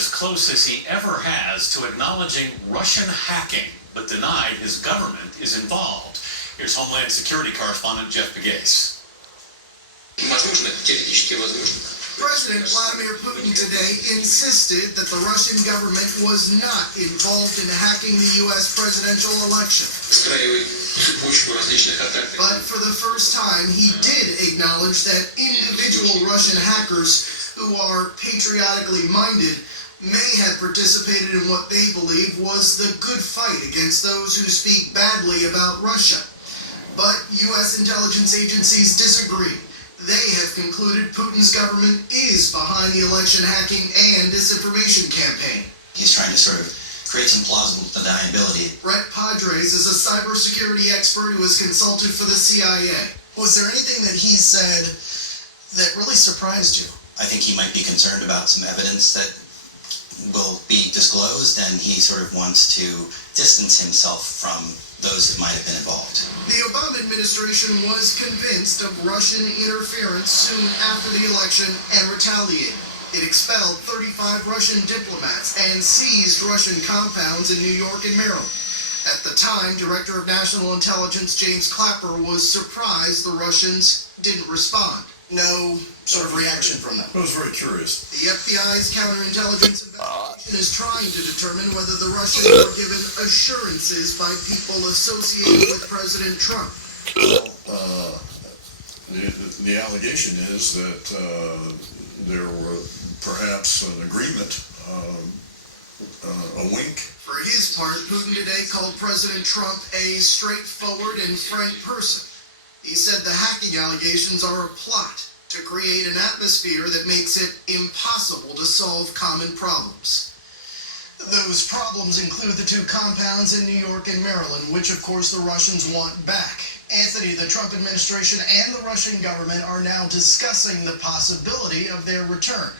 as close as he ever has to acknowledging Russian hacking, but denied his government is involved. Here's Homeland Security correspondent Jeff Begase. President Vladimir Putin today insisted that the Russian government was not involved in hacking the U.S. presidential election. But for the first time, he did acknowledge that individual Russian hackers who are patriotically minded may have participated in what they believe was the good fight against those who speak badly about Russia. But U.S. intelligence agencies disagree. They have concluded Putin's government is behind the election hacking and disinformation campaign. He's trying to sort of create some plausible deniability. Brett Padres is a cybersecurity expert who has consulted for the CIA. Was there anything that he said that really surprised you? I think he might be concerned about some evidence that will be disclosed, and he sort of wants to distance himself from those that might have been involved. The Obama administration was convinced of Russian interference soon after the election and retaliated. It expelled 35 Russian diplomats and seized Russian compounds in New York and Maryland. At the time, Director of National Intelligence James Clapper was surprised the Russians didn't respond. No sort of reaction from them. It was very curious. The FBI's counterintelligence investigation is trying to determine whether the Russians were given assurances by people associated with President Trump. Well, the allegation is that there were perhaps an agreement, a wink. For his part, Putin today called President Trump a straightforward and frank person. He said the hacking allegations are a plot to create an atmosphere that makes it impossible to solve common problems. Those problems include the two compounds in New York and Maryland, which of course the Russians want back. Anthony, the Trump administration and the Russian government are now discussing the possibility of their return.